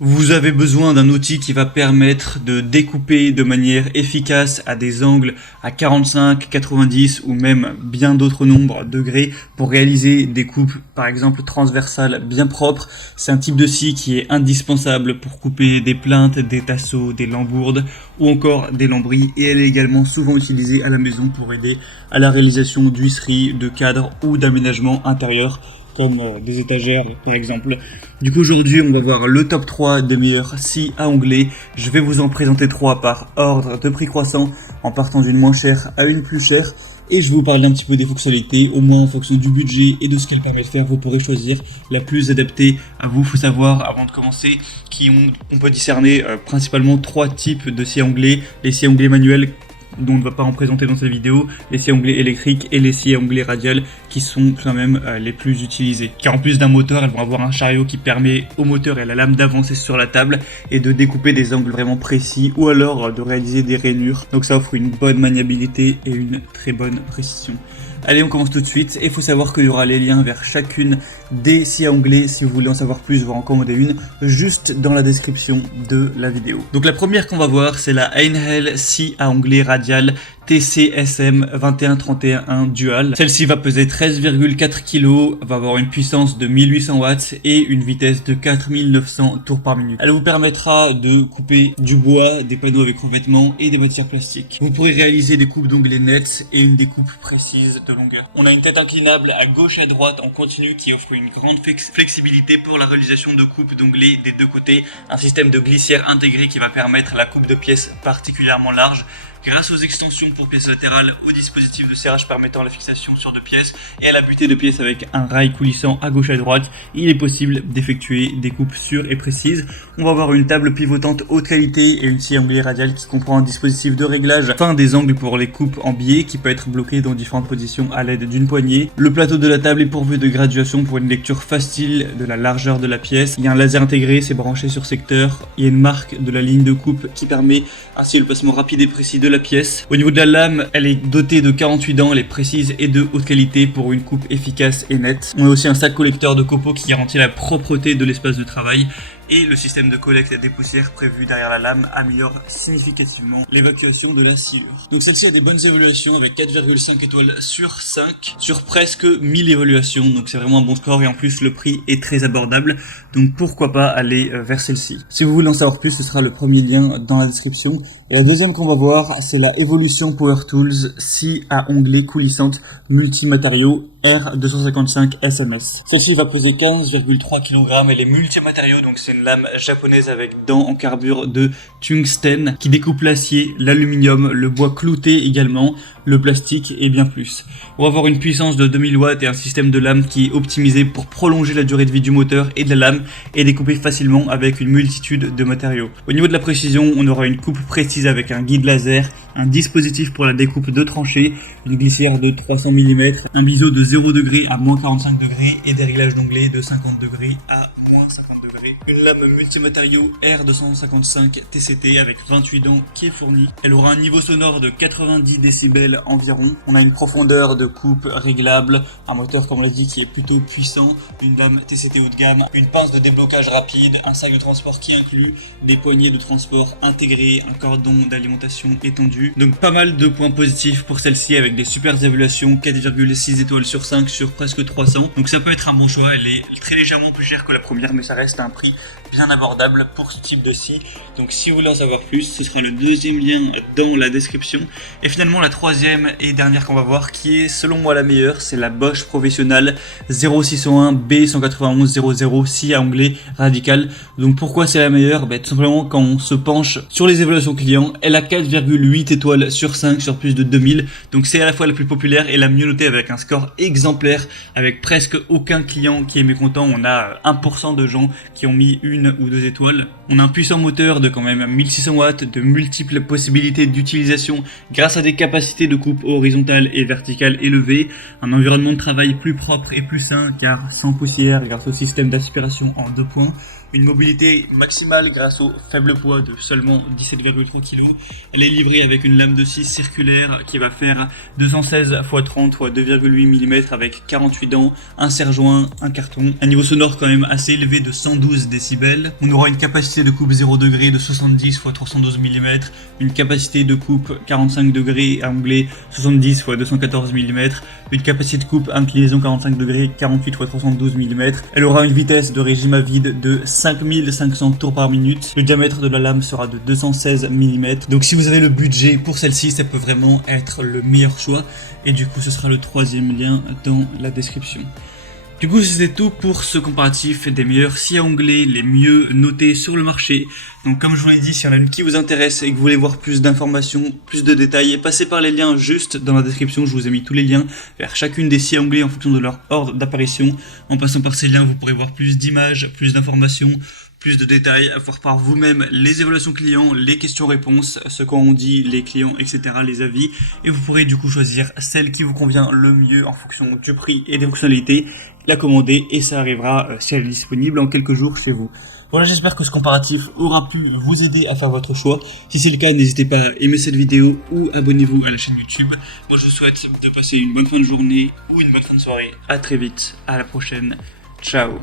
Vous avez besoin d'un outil qui va permettre de découper de manière efficace à des angles à 45, 90 ou même bien d'autres nombres degrés pour réaliser des coupes par exemple transversales bien propres. C'est un type de scie qui est indispensable pour couper des plinthes, des tasseaux, des lambourdes ou encore des lambris, et elle est également souvent utilisée à la maison pour aider à la réalisation d'huisseries, de cadres ou d'aménagements intérieurs comme des étagères par exemple. Du coup aujourd'hui on va voir le top 3 des meilleures scies à onglets. Je vais vous en présenter 3 par ordre de prix croissant en partant d'une moins chère à une plus chère. Et je vais vous parler un petit peu des fonctionnalités, au moins en fonction du budget et de ce qu'elle permet de faire, vous pourrez choisir la plus adaptée à vous. Il faut savoir, avant de commencer, on peut discerner principalement 3 types de scies à onglets. Les scies à onglets manuels, dont on ne va pas en présenter dans cette vidéo, les scies à onglets électriques et les scies à onglets radiales qui sont quand même les plus utilisées. Car en plus d'un moteur, elles vont avoir un chariot qui permet au moteur et à la lame d'avancer sur la table et de découper des angles vraiment précis ou alors de réaliser des rainures. Donc ça offre une bonne maniabilité et une très bonne précision. Allez, on commence tout de suite, et il faut savoir qu'il y aura les liens vers chacune des scies à onglets si vous voulez en savoir plus, voire en commander une, juste dans la description de la vidéo. Donc la première qu'on va voir, c'est la Einhell scie à onglets radiale TCSM 2131 Dual. Celle-ci va peser 13,4 kg, va avoir une puissance de 1800 watts et une vitesse de 4900 tours par minute. Elle vous permettra de couper du bois, des panneaux avec revêtement et des matières plastiques. Vous pourrez réaliser des coupes d'onglets nettes et une découpe précise de longueur. On a une tête inclinable à gauche et à droite en continu qui offre une grande flexibilité pour la réalisation de coupes d'onglets des deux côtés. Un système de glissière intégré qui va permettre la coupe de pièces particulièrement large, grâce aux extensions pour pièces latérales, au dispositif de serrage permettant la fixation sur deux pièces et à la butée de pièces avec un rail coulissant à gauche et à droite, il est possible d'effectuer des coupes sûres et précises. On va avoir une table pivotante haute qualité et une scie à onglets radiale qui comprend un dispositif de réglage fin des angles pour les coupes en biais qui peut être bloqué dans différentes positions à l'aide d'une poignée. Le plateau de la table est pourvu de graduation pour une lecture facile de la largeur de la pièce. Il y a un laser intégré, c'est branché sur secteur. Il y a une marque de la ligne de coupe qui permet ainsi le placement rapide et précis de la pièce. Au niveau de la lame, elle est dotée de 48 dents, elle est précise et de haute qualité pour une coupe efficace et nette. On a aussi un sac collecteur de copeaux qui garantit la propreté de l'espace de travail. Et le système de collecte des poussières prévu derrière la lame améliore significativement l'évacuation de la sciure. Donc celle-ci a des bonnes évaluations avec 4,5 étoiles sur 5 sur presque 1000 évaluations. Donc c'est vraiment un bon score et en plus le prix est très abordable. Donc pourquoi pas aller vers celle-ci. Si vous voulez en savoir plus, ce sera le premier lien dans la description. Et la deuxième qu'on va voir, c'est la Evolution Power Tools scie à onglets coulissante multimatériaux R255 SMS. Celle-ci va peser 15,3 kg, elle est multimatériaux, donc c'est une lame japonaise avec dents en carbure de tungstène qui découpe l'acier, l'aluminium, le bois clouté également, le plastique et bien plus. On va avoir une puissance de 2000 watts et un système de lame qui est optimisé pour prolonger la durée de vie du moteur et de la lame et découper facilement avec une multitude de matériaux. Au niveau de la précision, on aura une coupe précise avec un guide laser, un dispositif pour la découpe de tranchées, une glissière de 300 mm, un biseau de 0 degré à moins 45 degrés et des réglages d'onglets de 50 degrés à moins 50 degrés. Une lame multimatériaux R255 TCT avec 28 dents qui est fournie. Elle aura un niveau sonore de 90 décibels environ. On a une profondeur de coupe réglable, un moteur comme on l'a dit qui est plutôt puissant, une lame TCT haut de gamme, une pince de déblocage rapide, un sac de transport qui inclut des poignées de transport intégrées, un cordon d'alimentation étendu. Donc pas mal de points positifs pour celle-ci avec des super évaluations, 4,6 étoiles sur 5 sur presque 300. Donc ça peut être un bon choix. Elle est très légèrement plus chère que la première, mais ça reste un prix bien abordable pour ce type de scie. Donc si vous voulez en savoir plus, ce sera le deuxième lien dans la description. Et finalement la troisième et dernière qu'on va voir, qui est selon moi la meilleure, c'est la Bosch Professional 0601 B19100 scie à onglets radical. Donc pourquoi c'est la meilleure? Tout simplement quand on se penche sur les évaluations clients, elle a 4,8 étoiles sur 5 sur plus de 2000. Donc c'est à la fois la plus populaire et la mieux notée avec un score exemplaire, avec presque aucun client qui est mécontent. On a 1% de gens qui ont mis une ou 2 étoiles. On a un puissant moteur de quand même 1600 watts, de multiples possibilités d'utilisation grâce à des capacités de coupe horizontale et verticale élevées, un environnement de travail plus propre et plus sain car sans poussière grâce au système d'aspiration en 2 points, une mobilité maximale grâce au faible poids de seulement 17,3 kg. Elle est livrée avec une lame de scie circulaire qui va faire 216 x 30 x 2,8 mm avec 48 dents, un serre-joint, un carton. Un niveau sonore quand même assez élevé de 112 décibels. On aura une capacité de coupe 0 degré de 70 x 312 mm, une capacité de coupe 45 degrés à onglet 70 x 214 mm, une capacité de coupe inclinaison 45 degrés 48 x 312 mm. Elle aura une vitesse de régime à vide de 5500 tours par minute. Le diamètre de la lame sera de 216 mm. Donc si vous avez le budget pour celle-ci, ça peut vraiment être le meilleur choix. Et du coup, ce sera le troisième lien dans la description. Du coup, c'était tout pour ce comparatif des meilleurs scies à onglet, les mieux notés sur le marché. Donc comme je vous l'ai dit, s'il y en a une qui vous intéresse et que vous voulez voir plus d'informations, plus de détails, passez par les liens juste dans la description. Je vous ai mis tous les liens vers chacune des scies à onglet en fonction de leur ordre d'apparition. En passant par ces liens, vous pourrez voir plus d'images, plus d'informations, plus de détails, voir par vous-même les évaluations clients, les questions-réponses, ce qu'ont dit les clients, etc., les avis. Et vous pourrez du coup choisir celle qui vous convient le mieux en fonction du prix et des fonctionnalités, la commander et ça arrivera, si elle est disponible, en quelques jours chez vous. Voilà, j'espère que ce comparatif aura pu vous aider à faire votre choix. Si c'est le cas, n'hésitez pas à aimer cette vidéo ou abonnez-vous à la chaîne YouTube. Moi, je vous souhaite de passer une bonne fin de journée ou une bonne fin de soirée. À très vite, à la prochaine. Ciao.